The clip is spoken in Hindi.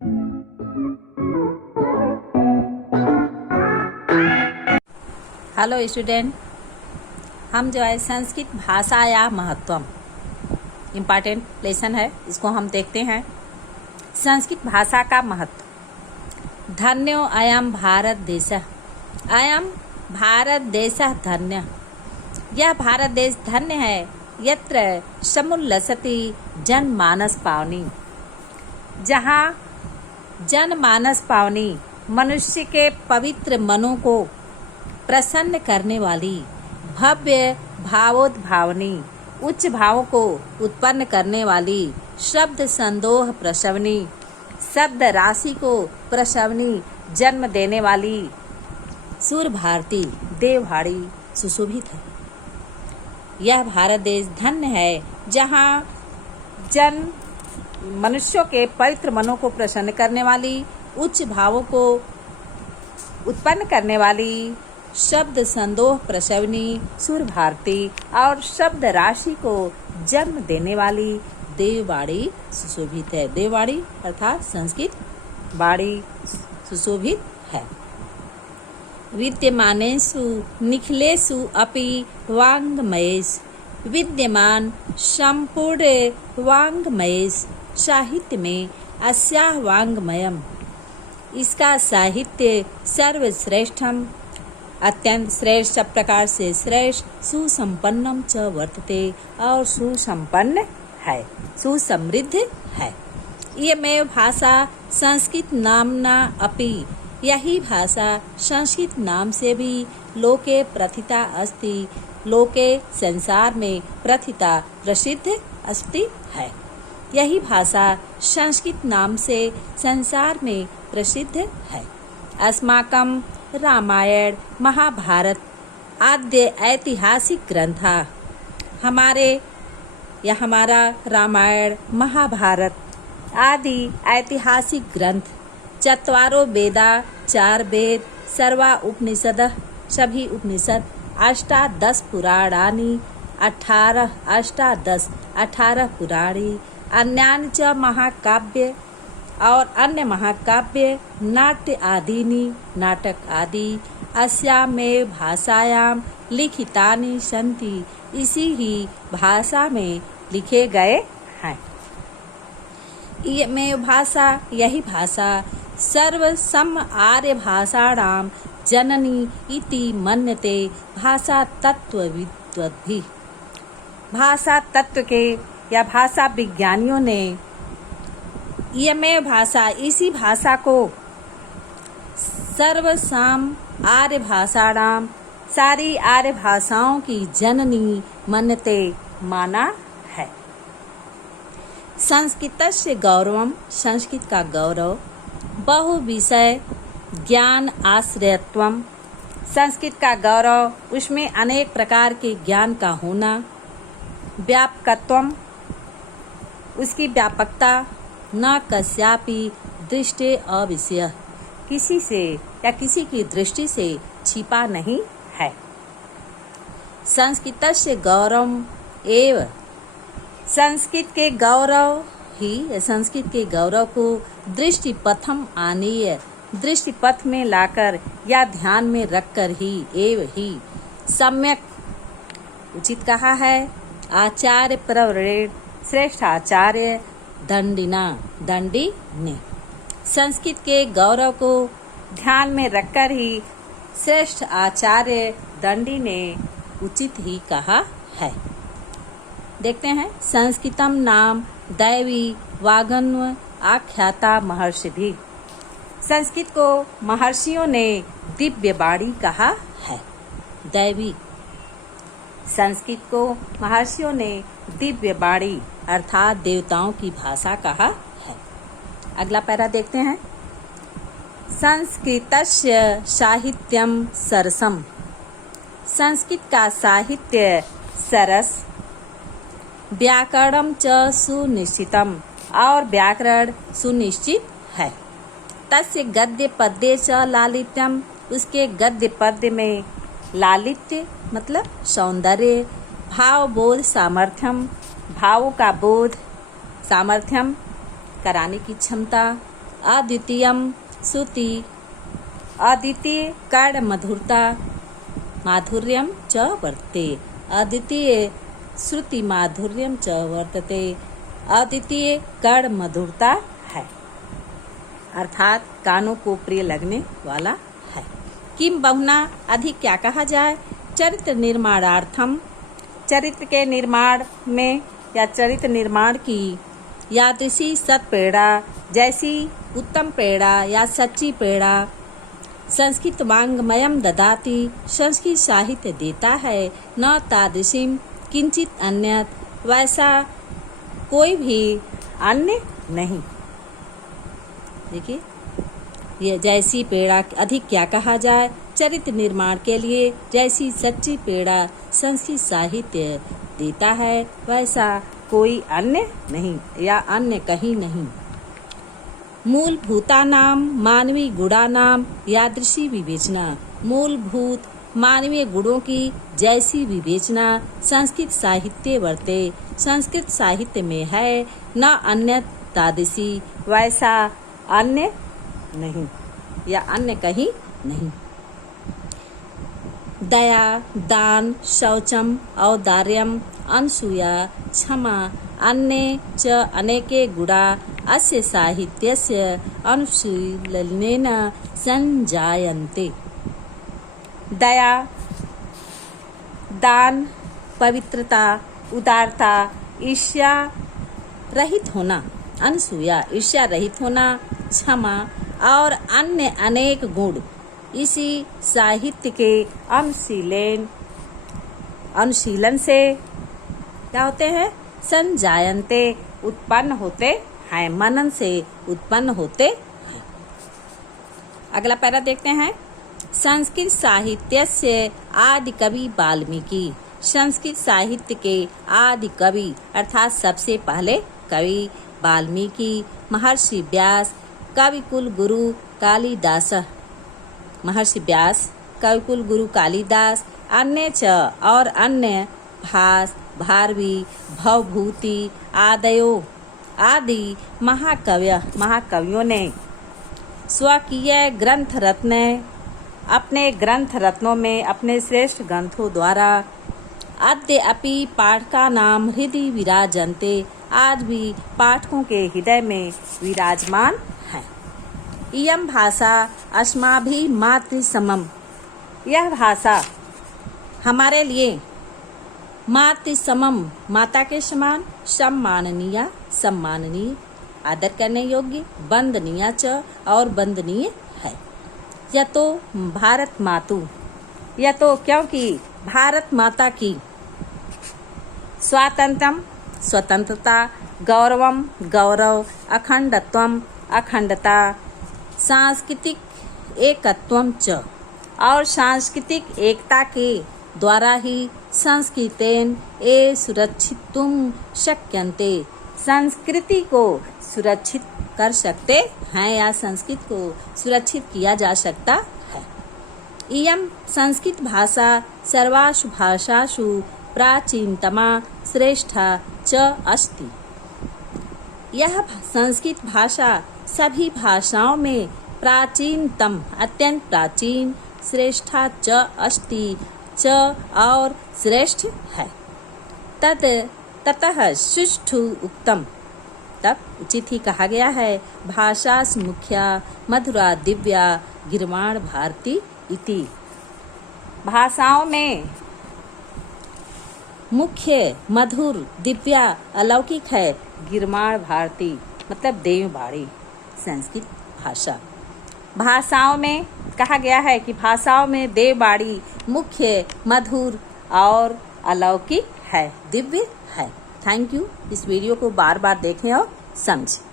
हेलो स्टूडेंट, हम जो है संस्कृत भाषा या महत्वम इम्पॉर्टेंट लेसन है, इसको हम देखते हैं। संस्कृत भाषा का महत्व। धन्यो अयम भारत देशः, अयम भारत देशः धन्य। यह भारत देश धन्य है, यत्र समुल्लसति जनमानस पावनी, जहाँ जनमानस पावनी मनुष्य के पवित्र मनों को प्रसन्न करने वाली, भव्य भावोद्भावनी उच्च भावों को उत्पन्न करने वाली, शब्द संदोह प्रसवनी शब्द राशि को प्रसवनी जन्म देने वाली, सूर भारती देवहाड़ी सुशोभित है। यह भारत देश धन्य है, जहाँ जन मनुष्यों के पवित्र मनों को प्रसन्न करने वाली, उच्च भावों को उत्पन्न करने वाली, शब्द संदोह प्रसवनी सुर भारती और शब्द राशि को जन्म देने वाली देववाड़ी सुशोभित है। देववाड़ी अर्थात संस्कृत वाणी सुशोभित है। विद्यमानेषु निखिलेषु अपि वाङ्मयेषु, विद्यमान संपूर्ण वाङ्मयेषु साहित्य में अस्याः वाङ्मयम्, इसका साहित्य सर्वश्रेष्ठम अत्यंत श्रेष्ठ प्रकार से श्रेष्ठ, सुसंपन्नम च वर्तते और सुसंपन्न है, सुसमृद्ध है। इयमेव भाषा संस्कृत नामना अपि, यही भाषा संस्कृत नाम से भी लोके प्रथिता अस्ति, लोके संसार में प्रथिता प्रसिद्ध अस्ति है। यही भाषा संस्कृत नाम से संसार में प्रसिद्ध है। अस्माकं रामायण महाभारत आद्य ऐतिहासिक ग्रंथा, हमारा रामायण महाभारत आदि ऐतिहासिक ग्रंथ, चत्वारो वेदा चार वेद, सर्वा उपनिषदः सभी उपनिषद, अष्टादश पुराणानि 18 पुराणी, अन्यानि च महाकाव्य और अन्य महाकाव्य, नाट्य आदीनि नाटक आदि, अस्यामेव भाषायां लिखितानि सन्ति, इसी ही भाषा में लिखे गए हैं। इयमेव भाषा, यही भाषा सर्वसम आर्य भाषाणां जननी इति मन्यते, भाषा तत्वविद्वद्भिः, भाषा तत्व के या भाषा विज्ञानियों ने इयमेव भाषा, इसी भाषा को सर्वसाम आर्य भाषाणाम, सारी आर्य भाषाओं की जननी मन्यते, माना है। संस्कृतस्य गौरवम, संस्कृत का गौरव, बहु विषय ज्ञान आश्रयत्वम, संस्कृत का गौरव, उसमें अनेक प्रकार के ज्ञान का होना, व्यापकत्वम, उसकी व्यापकता, न कस्यापि दृष्टि अविषय, किसी से या किसी की दृष्टि से छिपा नहीं है। संस्कृतस्य गौरवम एव, संस्कृत के गौरव ही, संस्कृत के गौरव को दृष्टिपथम आनीय, दृष्टिपथ में लाकर या ध्यान में रखकर ही, एव ही, सम्यक उचित कहा है। आचार्य प्रवरेण, श्रेष्ठ आचार्य दंडिना, दंडी ने, संस्कृत के गौरव को ध्यान में रखकर ही श्रेष्ठ आचार्य दंडी ने उचित ही कहा है। देखते हैं, संस्कृतम नाम दैवी वागन्व आख्याता महर्षि भी, संस्कृत को महर्षियों ने दिव्य वाणी कहा है। दैवी, संस्कृत को महर्षियों ने दिव्य वाणी अर्थात देवताओं की भाषा कहा है। अगला पैरा देखते हैं। संस्कृतस्य साहित्यम सरसम, संस्कृत का साहित्य सरस, व्याकरणम च सुनिश्चितम, और व्याकरण सुनिश्चित है। तस्य गद्य पद्ये च लालित्यम, उसके गद्य पद्य में लालित्य मतलब सौंदर्य, भाव बोध सामर्थ्यम, भावों का बोध, सामर्थ्यम कराने की क्षमता, अद्वितीयम श्रुति अद्वितीय कर्ण मधुरता माधुर्यम च वर्तते। अद्वितीय श्रुति माधुर्यम च वर्तते। अद्वितीय कर्ण मधुरता है, अर्थात कानों को प्रिय लगने वाला है। किम बहुना अधिक क्या कहा जाए? चरित्र निर्माणार्थम, चरित्र के निर्माण में या चरित्र निर्माण की यादृशी सत प्रेरणा, जैसी उत्तम प्रेरणा या सच्ची प्रेरणा संस्कृत वाङ्मयम ददाति, संस्कृत साहित्य देता है। न तादृशीम किंचित अन्यत, वैसा कोई भी अन्य नहीं। देखिए, ये जैसी प्रेरणा अधिक क्या कहा जाए? चरित्र निर्माण के लिए जैसी सच्ची प्रेरणा संस्कृत साहित्य देता है, वैसा कोई अन्य नहीं या अन्य कहीं नहीं। मूलभूतानाम मानवीय गुणानाम यादृशी विवेचना, मूलभूत मानवीय गुणों की जैसी विवेचना संस्कृत साहित्य वर्ते, संस्कृत साहित्य में है। न अन्य तादृशी, वैसा अन्य नहीं या अन्य कहीं नहीं। दया, दान, शौचम, औदार्यम, अनसूया, क्षमा, अन्ये च अनेके गुणा अस्य साहित्यस्य अनुशीलनेन संजायन्ते। दया, दान, पवित्रता, उदारता, ईर्ष्या रहित होना, अनसूया ईर्ष्या रहित होना, क्षमा और अन्य अनेक गुण इसी साहित्य के अनुशीलन से क्या होते हैं? संजायन्ते, उत्पन्न होते हैं, मनन से उत्पन्न होते हैं। अगला पैरा देखते हैं। संस्कृत साहित्य से आदि कवि वाल्मीकि, संस्कृत साहित्य के आदि कवि अर्थात सबसे पहले कवि वाल्मीकि, महर्षि व्यास, कविकुल गुरु कालिदास, महर्षि व्यास, कविकुल गुरु कालिदास, अन्य च और अन्य भास, भारवी, भवभूति आदयो आदि महाकवियों ने स्वकीय ग्रंथ रत्न, अपने ग्रंथ रत्नों में अपने श्रेष्ठ ग्रंथों द्वारा अद्यापि पाठका नाम हृदय विराजन्ते, आज भी पाठकों के हृदय में विराजमान है। इयं भाषा अस्माभिः मातृसमम, यह भाषा हमारे लिए मातृसमम, माता के समान, सम्माननीय, आदर करने योग्य, वंदनीय च और वंदनीय है। यह तो भारत मातु, यह तो क्योंकि भारत माता की स्वतंत्रता, गौरवम गौरव, अखंडत्वम अखंडता, सांस्कृतिक एकत्वम च और सांस्कृतिक एकता के द्वारा ही संस्कृतेन ए सुरक्षितुम शक्यन्ते, संस्कृति को सुरक्षित कर सकते हैं या संस्कृत को सुरक्षित किया जा सकता है। इयं संस्कृत भाषा सर्वासु भाषासु प्राचीनतमा श्रेष्ठा च अस्ति, यह संस्कृत भाषा सभी भाषाओं में प्राचीनतम, अत्यंत प्राचीन, श्रेष्ठा च अस्ति, च और श्रेष्ठ है। ततः सुष्ठु उक्तम, तब उचित ही कहा गया है, भाषा मुख्या मधुरा दिव्या गिरवाण भारती इति, भाषाओं में मुख्य मधुर दिव्या अलौकिक है गिरवाण भारती, मतलब देववाणी संस्कृत भाषा। भाषाओं में कहा गया है कि भाषाओं में देववाणी मुख्य, मधुर और अलौकिक है, दिव्य है। Thank you. इस वीडियो को बार बार देखें और समझें।